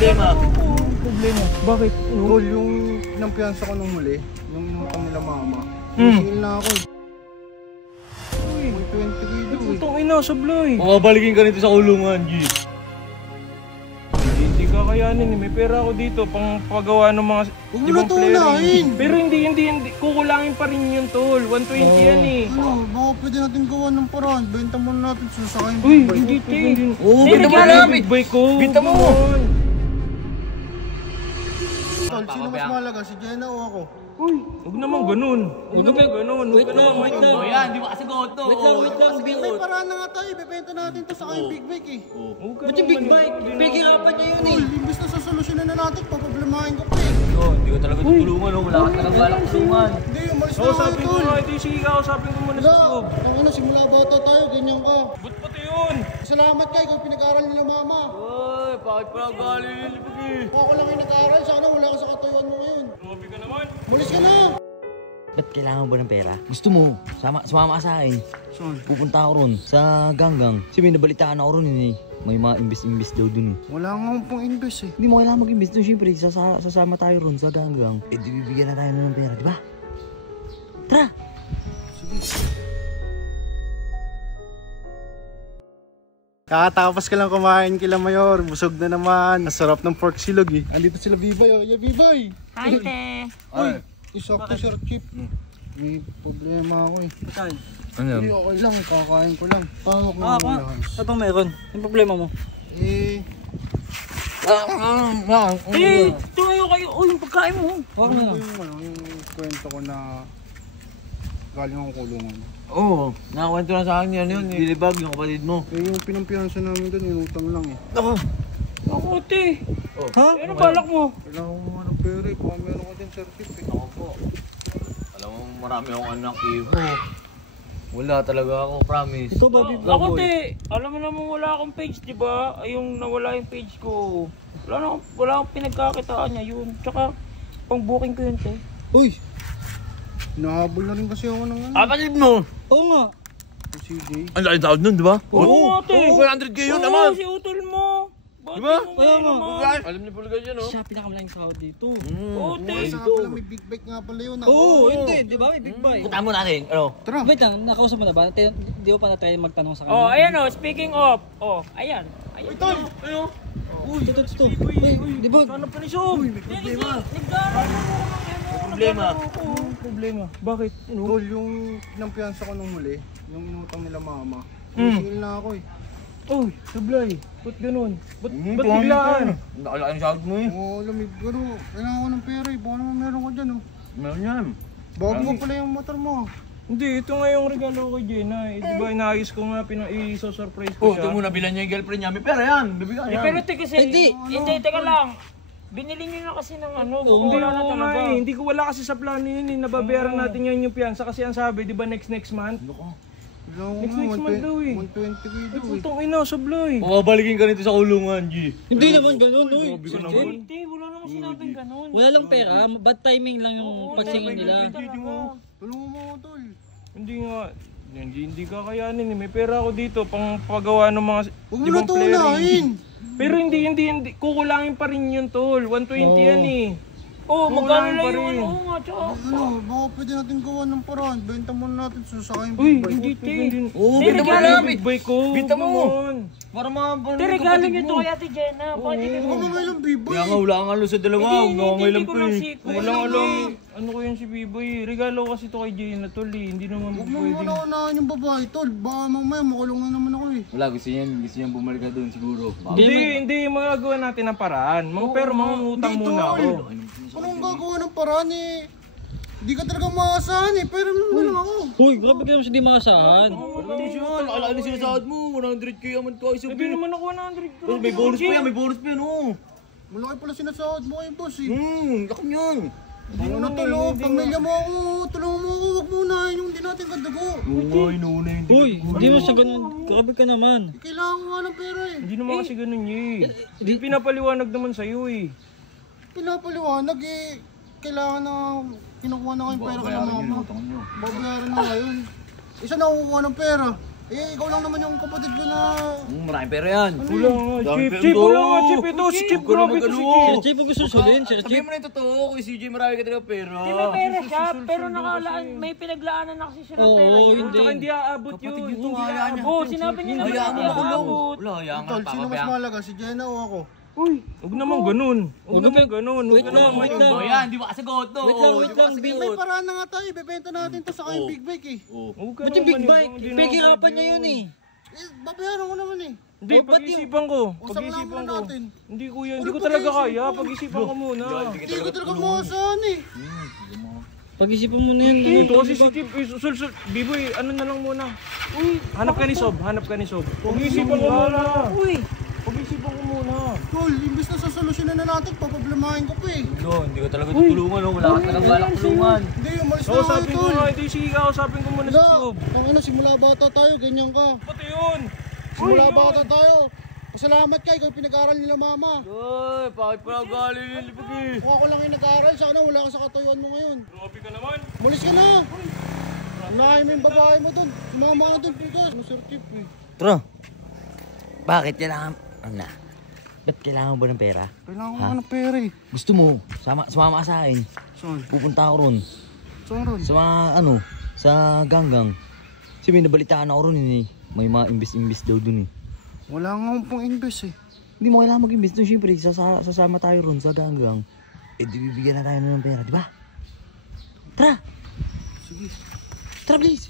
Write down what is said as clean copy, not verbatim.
problema? Problema? Bakit? Tol, yung pinampiyansa ko nung muli, yung inutang nila mama. Singil na ako eh. May 20 kilo eh. Itong ina, sablay. Makabalikin ka nito sa kulungan, G. Hindi kakayanin eh. May pera ako dito pang pagawa ng mga Huwag mo na tunahin! Pero hindi. Kukulangin pa rin yun, tol. 120 yan eh. Ano, baka pwede natin gawa ng paraan. Benta mo na natin, susakayin Uy, bike. hindi, te. Oo, benta mo na namin. Big bike ko. Benta mo. Tol, sino mas mahalaga? Si Jenna o ako? Uy, huwag naman ganun. Huwag naman ganun. Huwag ka naman Wait lang. Yan, di ba kasi goto? Wait lang. Sige, may paraan na nga tayo. Ibibenta natin to sa kayong big bike eh. Ba't yung big bike? Peki nga pa niya yun Tol, imbis na sasolusyonan na natin, paproblemahin ko pa eh. Hindi ko talaga tutulungan. Wala ka talagang balak tulungan. Hindi, umalis na Oo, ako sabi ko tol. nga. Ito yung sige ka. Usapin ko muna sa loob. Ang ano, simula bata tayo, ganyan ka. Ba't pati yun? Salamat kay kung pinag-aaral nila mama. Uy, bakit pa galing yun, Peki? Ako lang yung nag-aaral, sana wala ka sa katayuan mo ngayon. Grabe ka naman. Mulis ka na! Ba't kailangan ba ng pera? Gusto mo, sumama ka sa akin. Saan? Pupunta ako ron sa Ganggang. Kasi may nabalitaan ako ron eh. May mga imbes-imbes daw dun eh. Wala nga akong pang invest eh. Hindi mo kailangan mag-imbes doon. Siyempre, sasama tayo ron sa Ganggang. Eh, di bibigyan na tayo ng pera, di ba? Tara! Kakatapos ka lang kumain kila Mayor, busog na naman. Masarap ng pork silog eh. Andito sila Bibay oh. Yeah, Bibay! Hi, te. Uy, isakto sir Chip. May problema ako eh. Saan? Hindi, okay lang, kakain ko lang. Pahok na muna. Ano bang meron? Yung problema mo? Eh, Tumayo kayo. Uy, yung pagkain mo. yung kwento ko na galing akong kulungan. Oo, nakakwento na sa akin yan yun. Nilibag yung kapatid mo. Eh, yung pinampiyansa namin doon, inutang lang eh. Ako, te. Ha? Ano balak mo? Kailangan ko nga ng pera eh, baka meron ka din sir Chip eh. Ako po. Alam mo, marami akong anak eh. Wala talaga ako, promise. Ito ba, Big Ako, te. Alam mo naman wala akong page, di ba? Ay, yung nawala yung page ko. Wala akong pinagkakitaan niya yun. Tsaka, pang booking ko yun, te. Uy! Nahabol na rin kasi ako ng ano. Kapatid mo! Oo nga. Si CJ. Ang laki tawad nun, di ba? Oo, te. 100k yun Oo, naman! si Utol mo. Di ba? Kaya nga. Alam niyo pala yan, no? Siya pinakamalaking sahod dito. Oo, te. Sa nga pala may big bike nga pala yun. Oo, hindi. Di ba? May big bike. Punta mo natin, ano? Tara! Wait lang, nakausap mo na ba? Di mo pa na-try magtanong sa Oh, kanya? ayan oh, speaking of. Oh, ayan. Uy, Tol! Uy, ito. Uy, di ba? Ano pa ni Sob? Uy, may problema. Problema? Problema. Bakit? Tol, yung pinampiyansa ko nung muli, yung inutang nila mama. Singil na ako eh. Uy, sablay. Ba't ganun? Ba't biglaan? Nakalaki yung sahod mo eh. Oo, lamig. Pero kailangan ko ng pera eh. Baka naman meron ko dyan oh. Meron yan. Bago ko pala yung motor mo. Hindi, ito nga yung regalo ko kay Jenna. Eh, di ba inaayos ko nga, i-surprise ko Oh, siya. ito muna bilan niya yung girlfriend niya. May pera yan. Bibigyan Eh, yan. pero te kasi, hindi, teka lang. Binili niyo na kasi ng ano, Oo, hindi wala na na talaga. Hindi ko wala kasi sa plano yun eh. Nababayaran natin yan yung piyansa kasi ang sabi, di ba next month? Kailangan ko Next nga, month daw eh. 120 kilo eh. Itong ina, sablay. Makabalikin ka nito sa kulungan, G. Hindi naman ganun, uy. Grabe ka naman. Hindi, wala namang sinabing ganun. Wala lang pera, bad timing lang yung pagsingin nila. Tulungan mo ako tol. Hindi nga. Hindi kakayanin eh. May pera ako dito pang pagawa ng mga Huwag mo na tunahin! Pero hindi. Kukulangin pa rin yun, tol. 120 yan eh. Oh, magkano lang yung ano nga, tsaka. Ano, baka pwede natin gawa ng paraan. Benta mo na natin, susakayin Uy, big bike. hindi, te. Oo, Te, benta mo regalo na. yung big bike ko. Benta mo. Naman. Para mga Te, regalo nyo to kay Ate Jenna. Bakit hindi Baka mo? mga ilang bibay. Kaya nga wala kang alam sa dalawa. Nangangailan ko pa lang eh. si... Walang alam. Ano ko yun si Biboy. Regalo kasi to kay Jenna, tol eh. Hindi naman Huwag mo pwedeng. muna unahan yung babae tol. Baka mamaya makulong na naman ako eh. Wala, gusto niyan bumalik ka doon siguro. Hindi. Magagawa natin ng paraan. Pero mangungutang Hindi, muna tol. ako. Anong gagawa ng paraan eh? Di ka talaga maasahan eh. Pero ano lang ako. Uy, grabe ka naman siya di makasahan. Alam mo siya, alala na sinasahod mo. 100k naman ka isa. Sabi naman ako 100 ko. May bonus pa yan, oh. Malaki pala sinasahod mo kay boss eh. Laki niyan. Hindi mo na tulog. Pamilya mo ako. Tulungan mo ako. Huwag mo unahin yung di natin kadugo. Oo nga, inuuna yung Uy, hindi mo siya ganun. Grabe ka naman. Kailangan ko nga ng pera eh. Hindi naman kasi ganun eh. Hindi pinapaliwanag naman sa'yo eh. Pinapaliwanag eh. Kailangan na kinukuha na kayong pera kay mama. Babayaran na ngayon. Isa na kukuha ng pera. Eh, ikaw lang naman yung kapatid ko na... Maraming pera yan. Wala nga, Dami Chip. pera Chip, to. wala nga, Chip. Ito, si Chip. Huwag ka Grabe naman to si ganun. Chip. Sir Chip, huwag gusto sulin, Sir Chip. Sabihin mo na yung totoo, kay CJ marami ka talaga pera. Di may pera siya, pero nakalaan, may pinaglaanan na kasi siya ng Oo, pera. yun Yun, din. tsaka hindi aabot yun. Kapatid yun to, Hindi hayaan niya. aabot. Sinabi niya na Hayaan mo hindi makulong. aabot. Wala, hayaan ka Tol, na sino mas papabayaan. mahalaga? Si Jenna o ako? Huwag naman ganun. Huwag naman ganun. Huwag Wait ka lang, naman wait yun. lang. O yan, di ba kasagot to? Wait lang, Sige, may paraan na nga tayo. Ibebenta natin to sa kayong big bike eh. Huwag ka Ba't yung naman big yun. bike? Hindi na Pinaghirapan ako niya yun eh. Eh, babayaran ko naman eh. Hindi, Oh, ba't pag-isipan ko. Usap lang Pag-isipan muna ko. natin. Hindi kuya, hindi Ano ko talaga pag-iisipan? kaya. Pag-isipan ko muna. Hindi ko talaga masahan eh. Pag-isipan mo na yan. Ito kasi si Chip, sul, Biboy, ano na lang muna. Hanap ka ni Sob, hanap ka ni Sob. Pag-isipan ko muna. Pag-isipan ko muna. Tol, imbis na sa solusyonan na natin, paproblemahin ko pa eh. No, hindi ko talaga tutulungan. Wala ka talagang balak tulungan. Hindi, umalis na So, ako sabi ko tol. nga, ito yung sige kausapin ko muna si Wala, Sob. ang ano, simula bata tayo, ganyan ka. Pati yun. Simula bata tayo. Pasalamat ka, ikaw yung pinag-aaral nila mama. Ay, bakit pa galing yung lipag eh? Kung ako lang yung nag-aaral, sana wala ka sa katuyuan mo ngayon. Grabe ka naman. Umalis ka na. Unahin mo yung babae mo dun. Sumama ka dun, Pigas. Sir Tip eh. Tro, bakit kailangan... Ano na? Ba't kailangan mo ba ng pera? Kailangan ko ng pera eh. Gusto mo, sumama ka sa akin. Saan? Pupunta ako ron. Saan ron? Sa mga ano, sa ganggang. Kasi may nabalitaan ako ron eh. May mga imbis-imbis daw dun eh. Wala nga akong pang invest eh. Hindi mo kailangan mag-imbis dun. Siyempre, sasama tayo ron sa ganggang. Eh, di bibigyan na tayo ng pera, di ba? Tara! Sige. Tara, please!